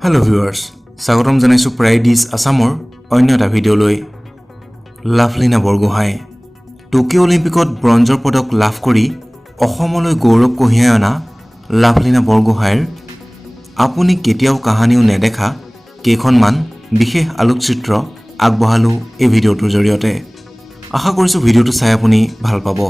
Hello viewers, স্বাগতম জনাইছো প্ৰাইডিছ আসামৰ অন্য এটা ভিডিঅ'লৈ। লাভলিনা বৰগোহাঁই টকিঅ' অলিম্পিকত ব্ৰঞ্জৰ পদক লাভ কৰি অসমলৈ গৌৰৱ কঢ়িয়াই অনা লাভলিনা বৰগোহাঁইৰ আপুনি কেতিয়াও কাহিনীও নেদেখা কেইখনমান বিশেষ আলোকচিত্ৰ আগবঢ়ালো এই ভিডিঅ'টোৰ জৰিয়তে। আশা কৰিছো ভিডিঅ'টো চাই আপুনি ভাল পাব।